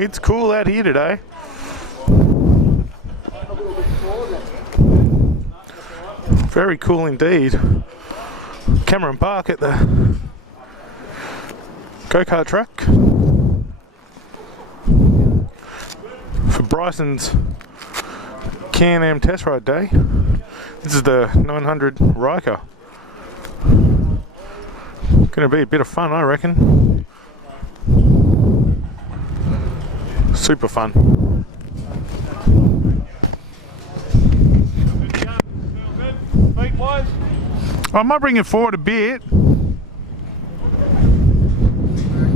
It's cool out here today. Very cool indeed. Cameron Park at the Go Krart Track for Brisan's Can-Am test ride day. This is the 900 Ryker. Gonna be a bit of fun, I reckon. Super fun. I might bring it forward a bit.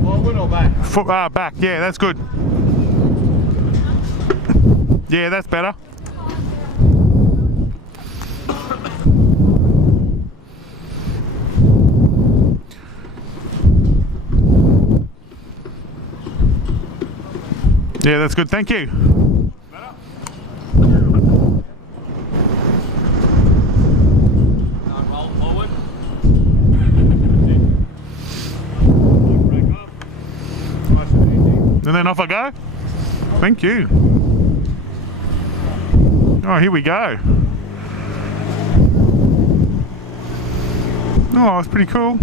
Forward or back? Back, yeah, that's good. Yeah, that's better. Yeah, that's good, thank you. Roll forward. And then off I go. Thank you. Oh, here we go. Oh, it's pretty cool.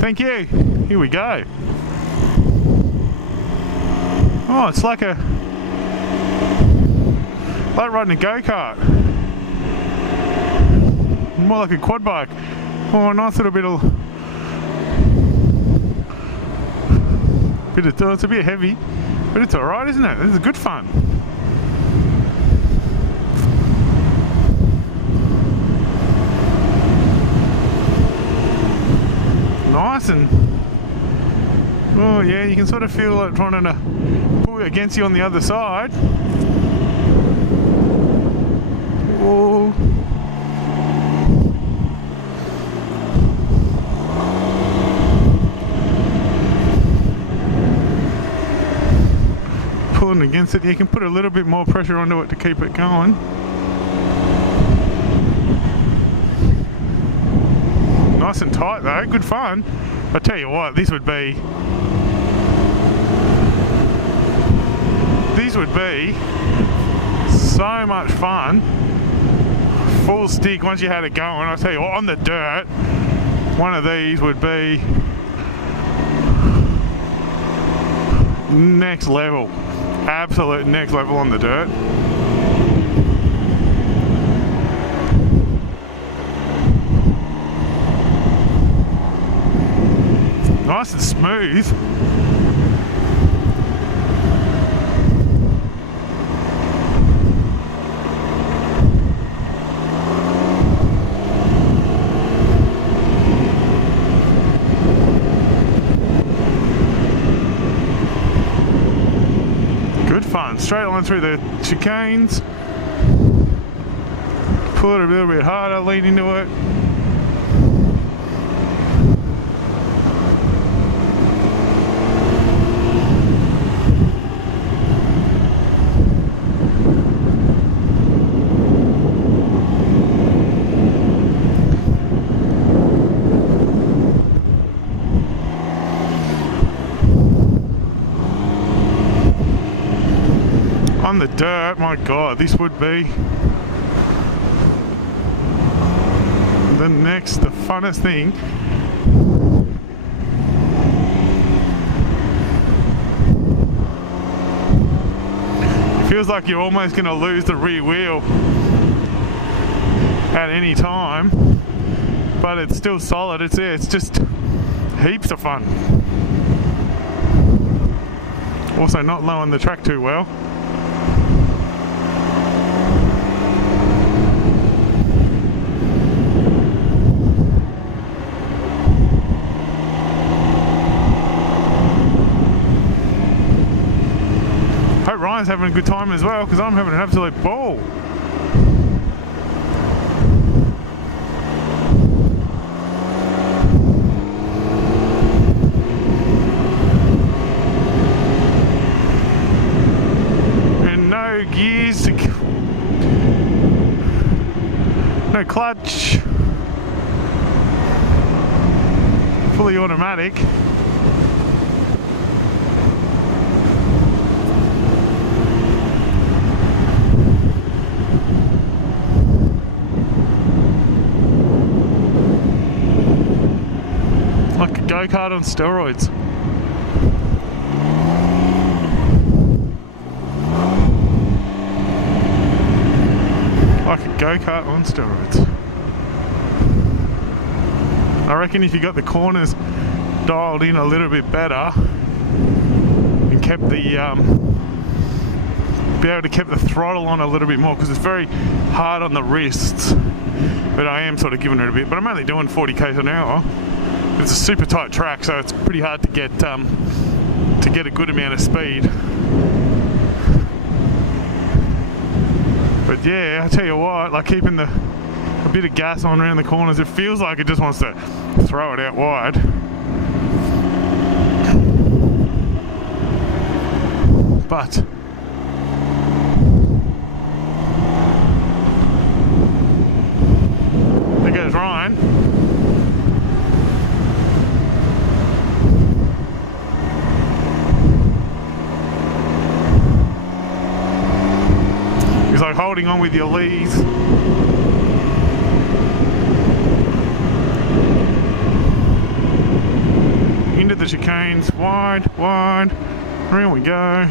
Thank you. Here we go. Oh, it's like riding a go-kart. More like a quad bike. Oh, nice little bit of it's a bit heavy, but it's alright, isn't it? This is good fun. Nice, and oh yeah, you can sort of feel it trying to pull against you on the other side. Oh. Pulling against it, you can put a little bit more pressure onto it to keep it going. Nice and tight though, good fun. I tell you what, these would be so much fun. Full stick once you had it going. I tell you what, on the dirt, one of these would be next level. Absolute next level on the dirt. Nice and smooth. Good fun. Straight line through the chicanes. Pull it a little bit harder, lean into it. On the dirt, my god, this would be the funnest thing. It feels like you're almost going to lose the rear wheel at any time, but it's still solid. It's just heaps of fun. Also not low on the track too well. Hope Ryan's having a good time as well, because I'm having an absolute ball. And no gears, no clutch, fully automatic. go-kart on steroids. Like a go-kart on steroids. I reckon if you got the corners dialed in a little bit better and kept the be able to keep the throttle on a little bit more, because it's very hard on the wrists, but I am sort of giving it a bit, but I'm only doing 40 k's an hour. It's a super tight track, so it's pretty hard to get a good amount of speed. But yeah, I tell you what, like keeping a bit of gas on around the corners, it feels like it just wants to throw it out wide. But there goes Ryan. He's like holding on with your leads. Into the chicanes, wide, wide. Around we go.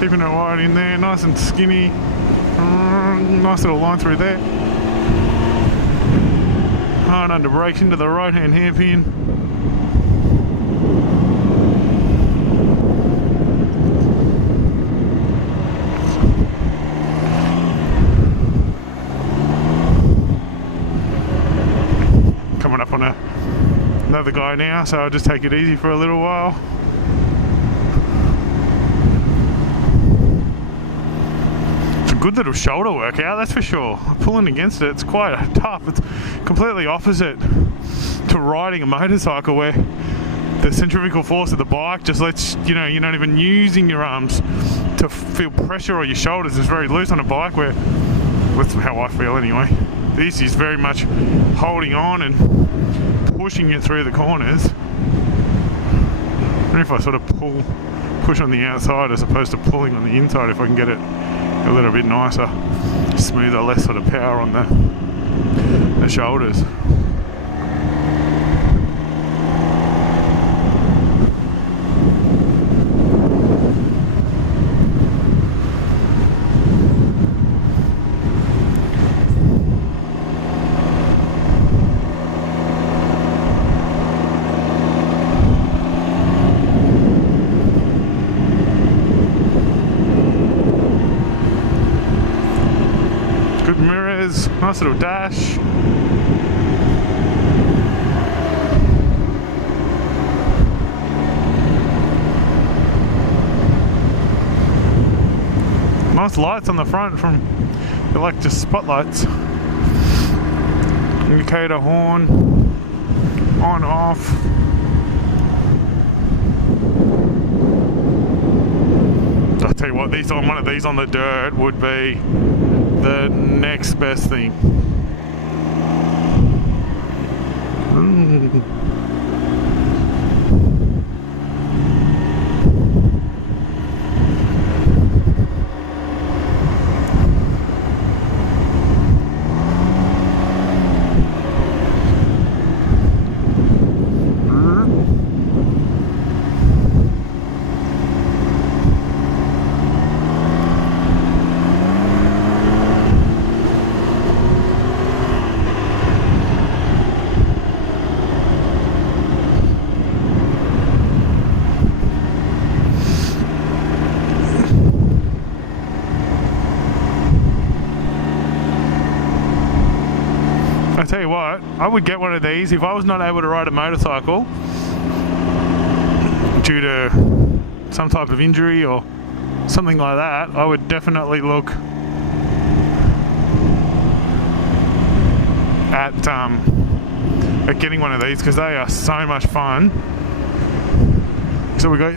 Keeping it wide in there, nice and skinny. Nice little line through there. Hard under brakes into the right hand hairpin. Coming up on another guy now, so I'll just take it easy for a little while. Good little shoulder workout, that's for sure. Pulling against it, it's quite tough. It's completely opposite to riding a motorcycle, where the centrifugal force of the bike just lets you know you're not even using your arms to feel pressure on your shoulders. It's very loose on a bike, where that's how I feel anyway. This is very much holding on and pushing it through the corners. And if I sort of push on the outside as opposed to pulling on the inside, if I can get it a little bit nicer, smoother, less sort of power on the shoulders. Nice little dash. Nice lights on the front, they're like just spotlights. Indicator, horn, on, off. I'll tell you what, one of these on the dirt would be the next best thing. I tell you what, I would get one of these if I was not able to ride a motorcycle due to some type of injury or something like that. I would definitely look at getting one of these, because they are so much fun. So we got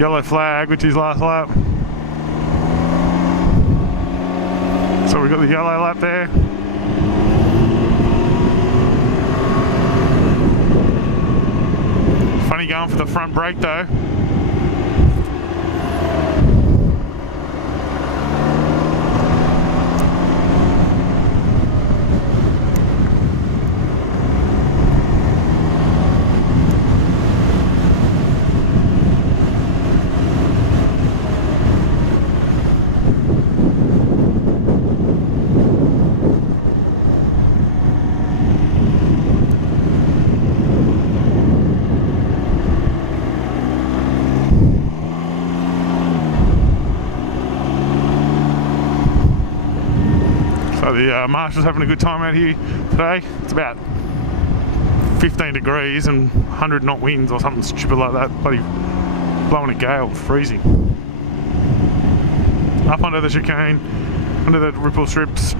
yellow flag, which is last lap. So we've got the yellow lap there. Funny going for the front brake though. the marshal's having a good time out here today. It's about 15 degrees and 100 knot winds or something stupid like that. Bloody blowing a gale, freezing. Up under the chicane, under the ripple strips.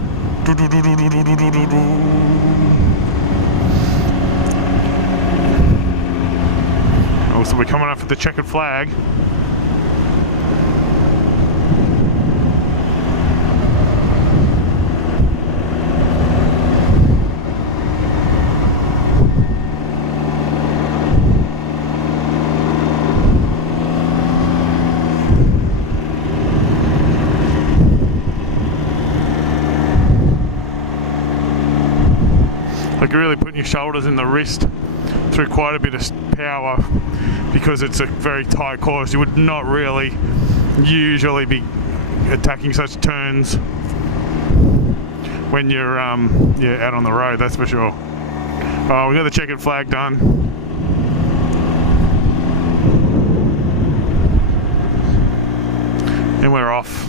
Also, we're coming up with the checkered flag. Like you're really putting your shoulders in the wrist through quite a bit of power because it's a very tight course. You would not really usually be attacking such turns when you're out on the road, that's for sure. Oh, we got the checkered flag done. And we're off.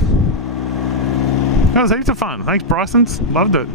That was heaps of fun. Thanks, Brisan. Loved it.